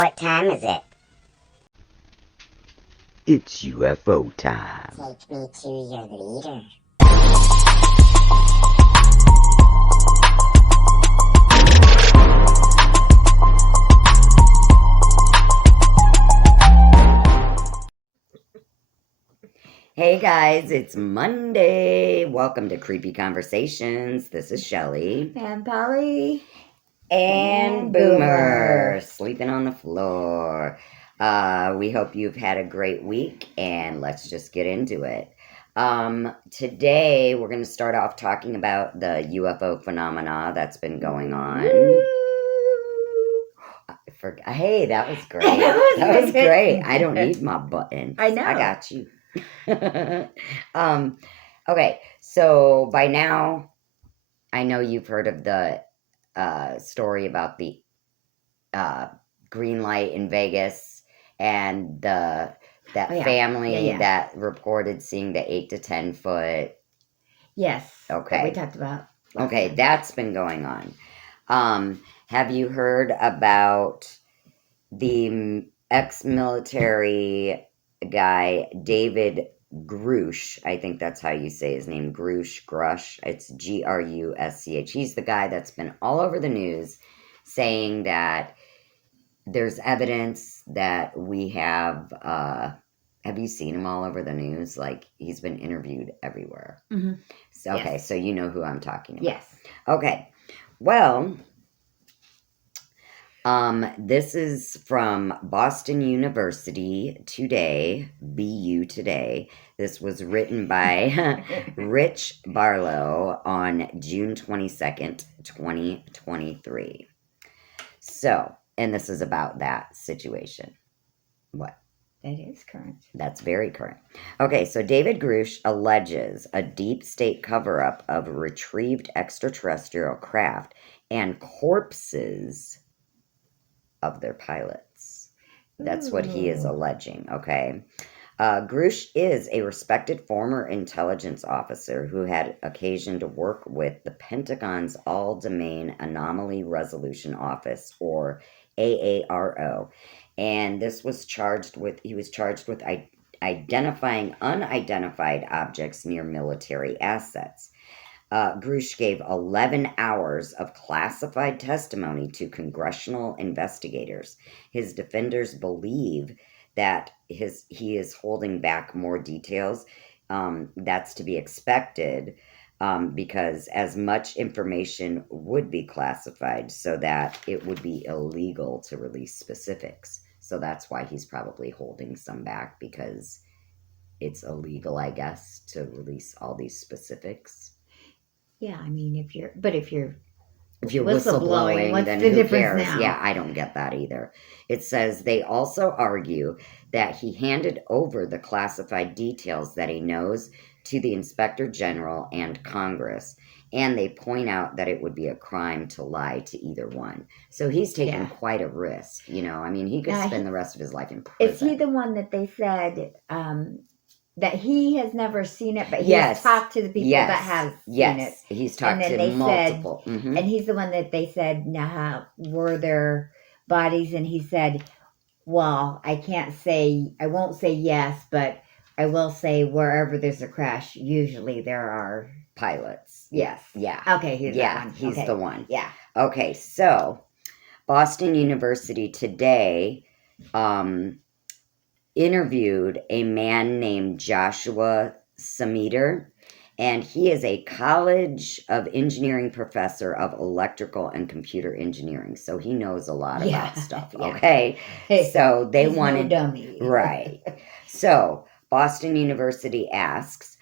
What time is it? It's UFO time. Take me to your leader. Hey guys, it's Monday. Welcome to Creepy Conversations. This is Shelley. And Polly. And Boomer. Sleeping on the floor. We hope you've had a great week, and let's just get into it. Today, we're going to start off talking about the UFO phenomena that's been going on. Hey, that was great. That was great. I don't need my buttons. I know. I got you. Okay, so by now, I know you've heard of the story about the green light in Vegas and that family that reported seeing the 8 to 10 foot. Yes. Okay. That we talked about. Okay, that's been going on. Have you heard about the ex-military guy, David Grusch? I think that's how you say his name, Grusch. It's Grusch. He's the guy that's been all over the news saying that there's evidence that we have you seen him all over the news? Like, he's been interviewed everywhere. Mm-hmm. So, okay, yes. So you know who I'm talking about. Yes. Okay. Well, this is from Boston University Today, BUtoday. This was written by Rich Barlow on June 22nd, 2023. So, and this is about that situation. What? That is current. That's very current. Okay, so David Grusch alleges a deep state cover-up of a retrieved extraterrestrial craft and corpses of their pilots. That's what he is alleging, okay? Grusch is a respected former intelligence officer who had occasion to work with the Pentagon's All-Domain Anomaly Resolution Office, or AARO, and he was charged with identifying unidentified objects near military assets. Grusch gave 11 hours of classified testimony to congressional investigators. His defenders believe that he is holding back more details. That's to be expected because as much information would be classified so that it would be illegal to release specifics. So that's why he's probably holding some back, because it's illegal, I guess, to release all these specifics. Yeah, I mean, if you're whistleblowing, then what's the who difference cares? now? Yeah, I don't get that either. It says they also argue that he handed over the classified details that he knows to the Inspector General and Congress, and they point out that it would be a crime to lie to either one. So he's taking quite a risk, you know. I mean, he could spend the rest of his life in prison. Is he the one that they said that he has never seen it, but he's talked to the people that have seen it? He's talked to multiple. And he's the one that they said, now, were there bodies? And he said, well, I won't say yes, but I will say wherever there's a crash, usually there are pilots. Yes. Yeah. Okay, he's that one. He's the one. Yeah. Okay, so Boston University today interviewed a man named Joshua Smeater, and he is a College of Engineering professor of electrical and computer engineering, so he knows a lot about stuff. Okay, so they wanted no dummy. Right. So Boston University asks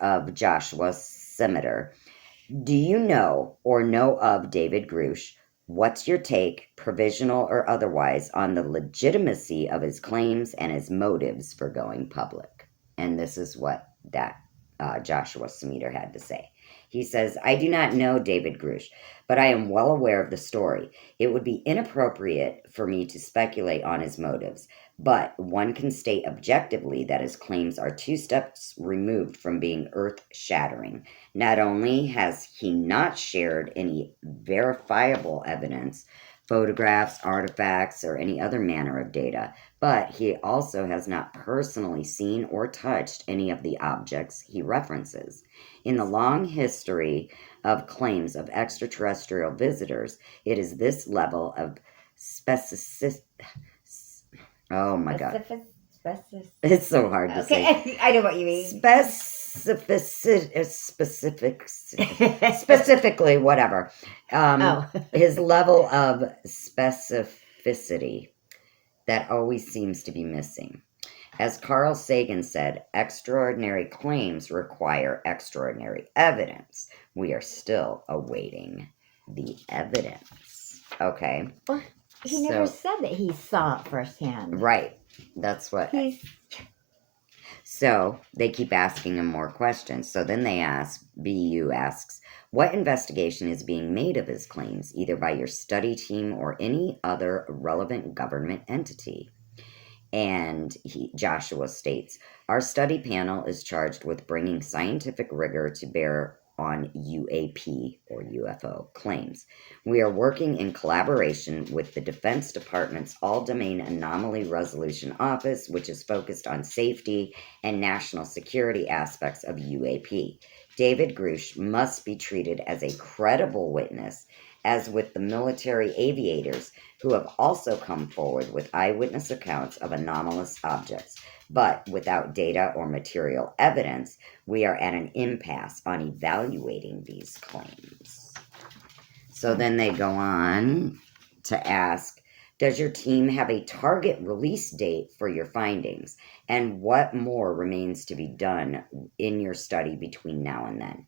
of Joshua Smeater, do you know or know of David Grusch? What's your take, provisional or otherwise, on the legitimacy of his claims and his motives for going public? And this is what that Joshua Smeater had to say. He says, I do not know David Grusch, but I am well aware of the story. It would be inappropriate for me to speculate on his motives, but one can state objectively that his claims are 2 steps removed from being earth-shattering. Not only has he not shared any verifiable evidence photographs, artifacts, or any other manner of data, but he also has not personally seen or touched any of the objects he references. In the long history of claims of extraterrestrial visitors, it is this level of specificity. Oh my God. It's so hard to say. Okay, I know what you mean. Specifically, whatever. His level of specificity that always seems to be missing. As Carl Sagan said, extraordinary claims require extraordinary evidence. We are still awaiting the evidence. Okay. Well, he never said that he saw it firsthand. Right. That's what. So they keep asking him more questions. So then they ask, BU asks, what investigation is being made of his claims, either by your study team or any other relevant government entity? And Joshua states, our study panel is charged with bringing scientific rigor to bear on UAP or UFO claims. We are working in collaboration with the Defense Department's All-Domain Anomaly Resolution Office, which is focused on safety and national security aspects of UAP. David Grusch must be treated as a credible witness, as with the military aviators who have also come forward with eyewitness accounts of anomalous objects. But without data or material evidence, we are at an impasse on evaluating these claims. So then they go on to ask, does your team have a target release date for your findings? And what more remains to be done in your study between now and then?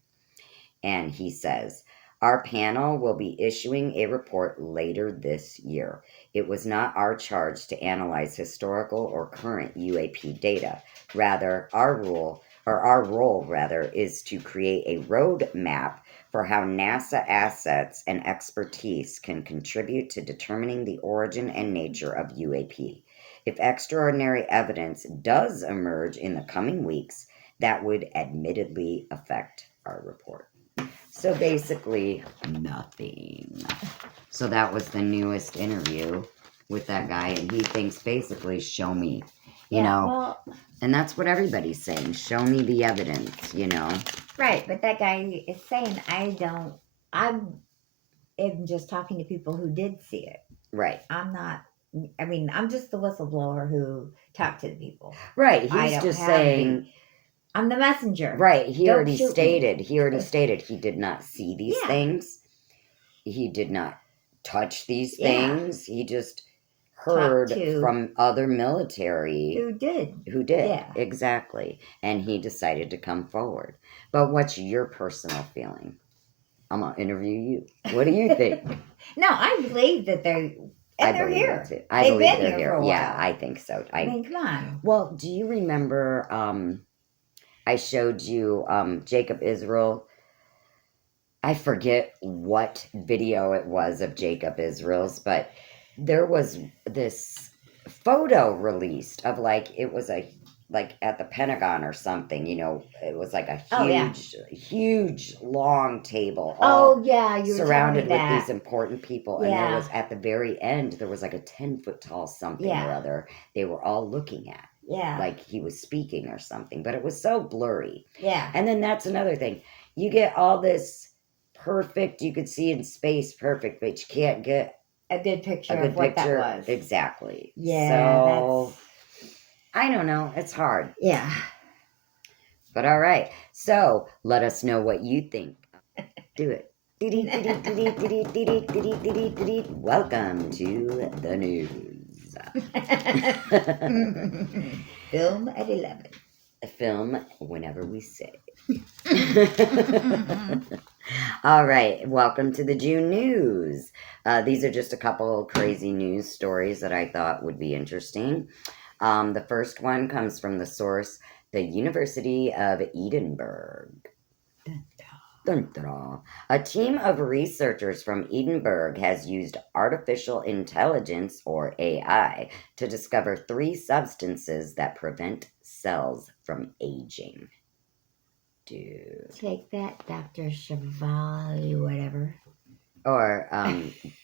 And he says, our panel will be issuing a report later this year. It was not our charge to analyze historical or current UAP data. Rather, our role is to create a roadmap for how NASA assets and expertise can contribute to determining the origin and nature of UAP. If extraordinary evidence does emerge in the coming weeks, that would admittedly affect our report. So basically, nothing. So that was the newest interview with that guy, and he thinks basically, show me, you know. Well, and that's what everybody's saying, show me the evidence, you know. Right, but that guy is saying, I'm just talking to people who did see it. Right. I'm just the whistleblower who talked to the people. Right, he's just saying... I'm the messenger. Right, he already stated he did not see these things. He did not touch these things. He just heard from other military who did. Yeah, exactly. And he decided to come forward. But what's your personal feeling? I'm gonna interview you. What do you think? No, I believe that they're here. Too. I believe they're here. Yeah, I think so. I mean, come on. Well, do you remember? I showed you Jacob Israel. I forget what video it was of Jacob Israel's, but there was this photo released of it was at the Pentagon or something, you know, it was like a huge long table. You surrounded with these important people. And there was at the very end, there was like a 10-foot tall something or other they were all looking at. Yeah. Like he was speaking or something, but it was so blurry. Yeah. And then that's another thing. You get all this perfect, you could see in space perfect, but you can't get a good picture of what that was. Exactly. Yeah. So, I don't know. It's hard. Yeah. But all right. So, let us know what you think. Do it. Welcome to the news. Film at 11. Film whenever we say. All right, welcome to the June news. These are just a couple crazy news stories that I thought would be interesting. The first one comes from the source, the University of Edinburgh. A team of researchers from Edinburgh has used artificial intelligence, or AI, to discover 3 substances that prevent cells from aging. Dude. Take that, Dr. Chevalier, whatever. Or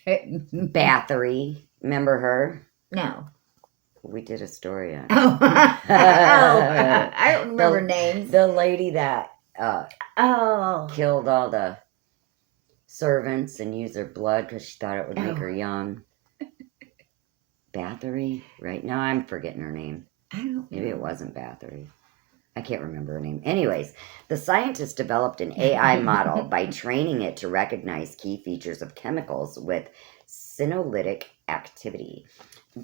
Bathory. Remember her? No. We did a story on Oh, I don't remember names. the lady that Oh. killed all the servants and used their blood because she thought it would make her young. Bathory? Right? No, I'm forgetting her name. I don't Maybe it know. wasn't Bathory. I can't remember her name. Anyways, the scientists developed an AI model by training it to recognize key features of chemicals with senolytic activity.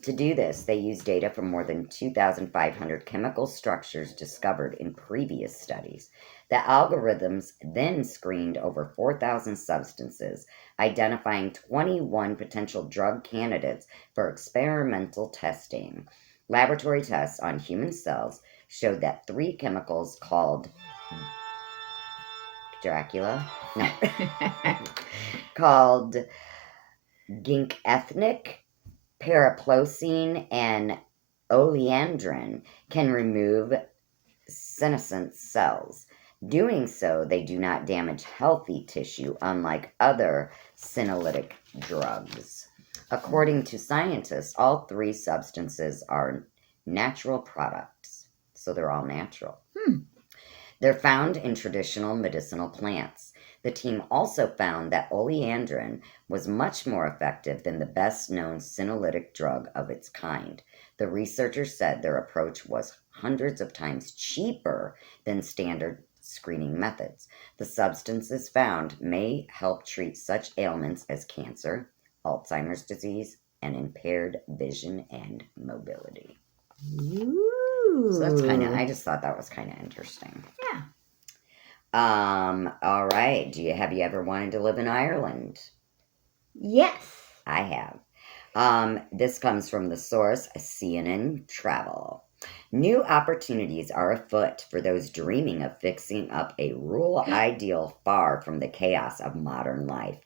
To do this, they used data from more than 2,500 chemical structures discovered in previous studies. The algorithms then screened over 4,000 substances, identifying 21 potential drug candidates for experimental testing. Laboratory tests on human cells showed that 3 chemicals called Dracula, no, called gink ethnic, paraplosine, and oleandrin can remove senescent cells. Doing so, they do not damage healthy tissue, unlike other senolytic drugs. According to scientists, all 3 substances are natural products, so they're all natural. They're found in traditional medicinal plants. The team also found that oleandrin was much more effective than the best known senolytic drug of its kind. The researchers said their approach was hundreds of times cheaper than standard screening methods. The substances found may help treat such ailments as cancer, Alzheimer's disease, and impaired vision and mobility. Ooh. So that's I just thought that was kind of interesting. Yeah. All right. Have you ever wanted to live in Ireland? Yes. I have. This comes from the source CNNtravel. New opportunities are afoot for those dreaming of fixing up a rural ideal far from the chaos of modern life.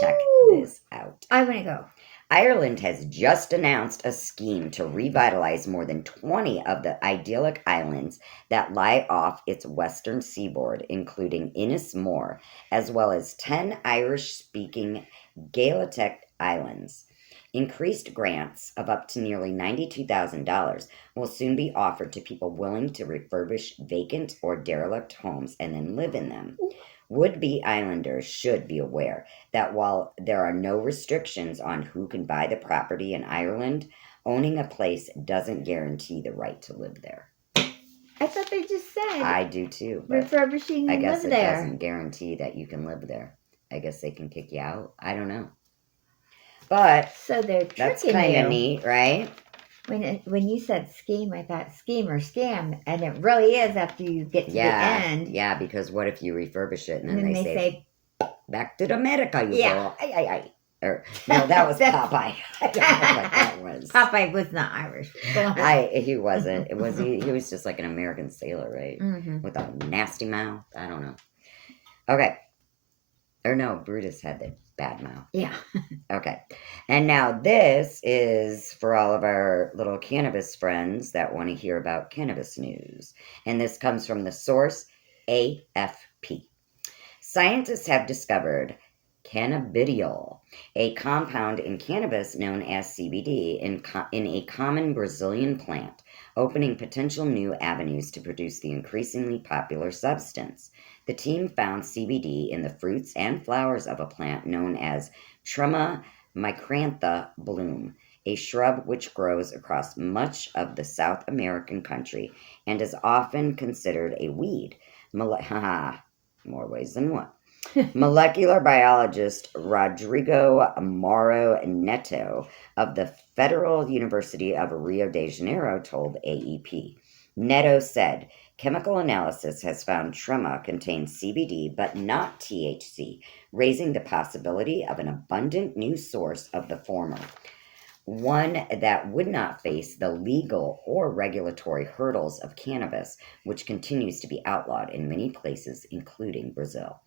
Check this out. I want to go. Ireland has just announced a scheme to revitalize more than 20 of the idyllic islands that lie off its western seaboard, including Innismore, as well as 10 Irish-speaking Gaeltacht islands. Increased grants of up to nearly $92,000 will soon be offered to people willing to refurbish vacant or derelict homes and then live in them. Would-be islanders should be aware that while there are no restrictions on who can buy the property in Ireland, owning a place doesn't guarantee the right to live there. I thought they just said I do too, but refurbishing I and guess live it there. doesn't guarantee that you can live there. I guess they can kick you out. I don't know. But So they're that's tricking kind you. of neat, right? When you said scheme, I thought scheme or scam, and it really is after you get to the end. Yeah, because what if you refurbish it and And then then they say, back to America you go. Aye. Or, no, that was Popeye. I don't know what that was. Popeye was not Irish. He wasn't. He was just like an American sailor, right? Mm-hmm. With a nasty mouth. I don't know. Okay. Or no, Brutus had the bad mouth. Yeah. Okay. And now this is for all of our little cannabis friends that want to hear about cannabis news. And this comes from the source AFP. Scientists have discovered cannabidiol, a compound in cannabis known as CBD, in a common Brazilian plant, opening potential new avenues to produce the increasingly popular substance. The team found CBD in the fruits and flowers of a plant known as Trema micrantha bloom, a shrub which grows across much of the South American country and is often considered a weed. More ways than one. Molecular biologist Rodrigo Mauro Neto of the Federal University of Rio de Janeiro told AEP. Neto said, chemical analysis has found Trema contains CBD but not THC, raising the possibility of an abundant new source of the former, one that would not face the legal or regulatory hurdles of cannabis, which continues to be outlawed in many places, including Brazil.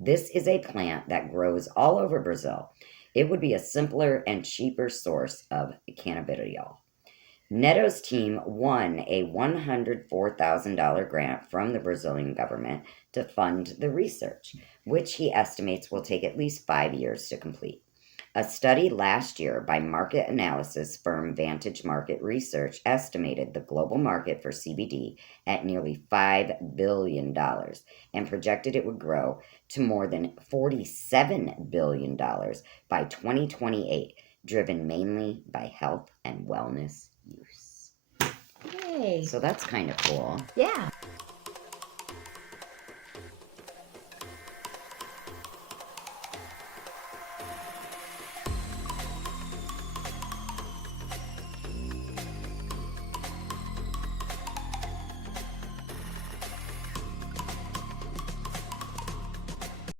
This is a plant that grows all over Brazil. It would be a simpler and cheaper source of cannabidiol. Neto's team won a $104,000 grant from the Brazilian government to fund the research, which he estimates will take at least 5 years to complete. A study last year by market analysis firm Vantage Market Research estimated the global market for CBD at nearly $5 billion and projected it would grow to more than $47 billion by 2028, driven mainly by health and wellness use. Yay. So that's kind of cool. Yeah.